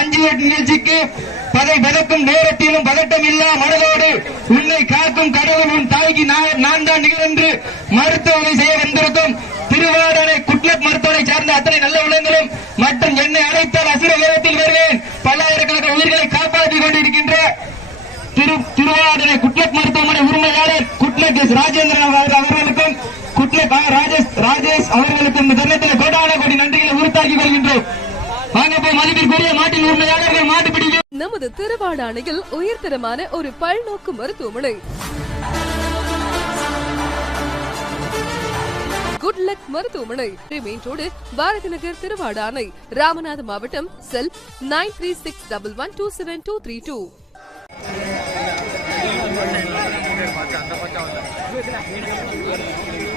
நிகழ்ச்சிக்கு பதை பதக்கும் நேரத்திலும் பதட்டம் இல்லா மனதோடு உன்னை காக்கும் கடவுள் உன் தாய்க்கு நான் தான் நிகழ்ந்து மருத்துவமனை செய்ய வந்திருக்கும் திருவாடனை குட்லப் மருத்துவரை சார்ந்த அத்தனை நல்ல உள்ளங்களும் மற்றும் என்னை அழைத்தால் அசுர வேகத்தில் வருவேன். பல்லாயிரக்கணக்கான உயிர்களை காப்பாற்றிக் கொண்டிருக்கின்ற திரு திருவாடனை குட்லக் மருத்துவமனை உரிமையாளர் குட்லக் எஸ். ராஜேந்திரன் அவர்களுக்கும் குட்லக் ராஜேஷ் ராஜேஷ் அவர்களுக்கும் இந்த தருணத்தில் கோடான கோடி நன்றிகளை உறுத்தாக்கிக் கொள்கின்றோம் வாங்க போய் மதிப்பிற்குரிய மாட்டின் உண்மையாளர்கள் மாட்டு பிடிக்கும் நமது திருவாடானையில் உயர்தரமான ஒரு பல்நோக்கு மருத்துவமனை. குட்லக் மருத்துவமனை. மெயின் பாரதி நகர் திருவாடானை ராமநாத மாவட்டம் cell nine three six double one two seven two three two நாங்கள்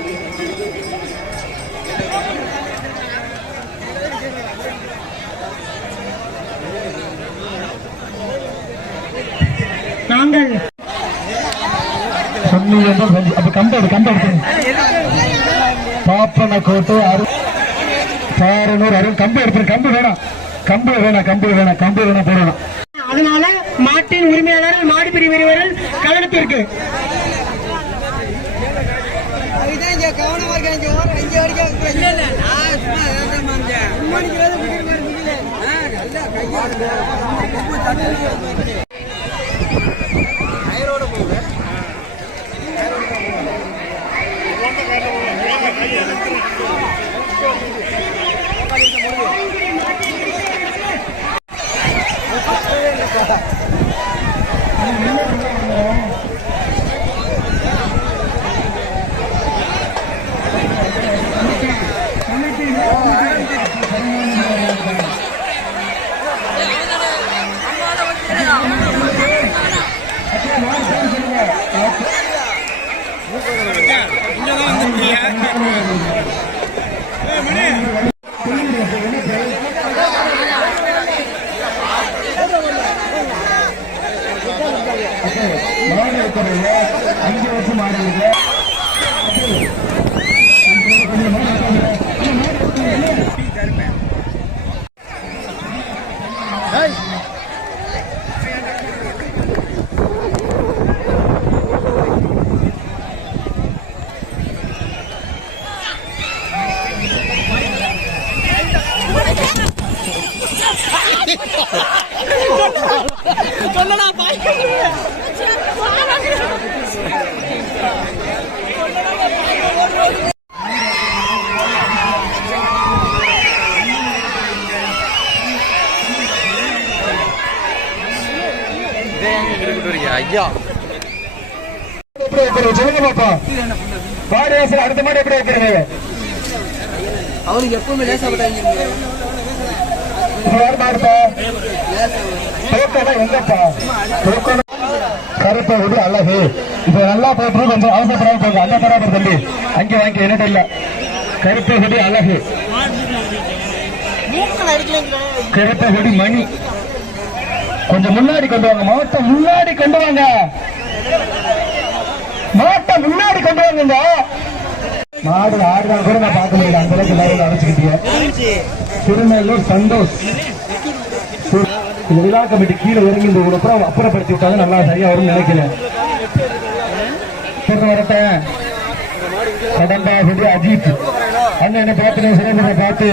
கம்பெடு பாப்பன கோட்டை அரு பாரனூர் அருண். கம்பு எடுத்து கம்பு வேணாம். கம்பு வேணாம் கம்பு வேணாம் கம்பு வேணாம் போடணும். அதனால மாட்டின் உரிமையாளர்கள் மாடுபிடி வீரர்கள் கவனத்திற்கு இதான் மாடு அஞ்சு வருஷம் மாடு இருக்கு ஐயா எப்படி வைக்கிறது சொல்லுங்க பாப்பா மாடு வாசல் அடுத்த மாடு எப்படி வைக்கிறது அவனுக்கு எப்பவுமே லேசாப்பட்டாங்க யார் கருப்பை விட அழகு. இப்ப நல்லா போட்டு கொஞ்சம் அவசரப்படாம போங்க அந்த பராபர் தம்பி அங்கே வாங்கி என்னட்ட இல்ல. கருப்பை விட அழகு. கருப்பை விட மணி. கொஞ்சம் முன்னாடி கொண்டு வாங்க. மாட்டை முன்னாடி கொண்டு வாங்க. மாட்டை முன்னாடி கொண்டு வாங்க மாடு ஆடுதான் கூட நான் பார்க்க முடியல. அந்த அளவுக்கு லைவ்ல அடைச்சுக்கிட்டீங்க. திருநெல்லூர் சந்தோஷ். இந்த விழா கமிட்டி கீழே இறங்கி இந்த அப்புறம் அப்புறப்படுத்தி விட்டாங்க. நல்லா சரியா வரும்னு நினைக்கிறேன் வரட்டேன் கடம்பா அஜித். அண்ணன் பார்த்து சிறந்த பார்த்து.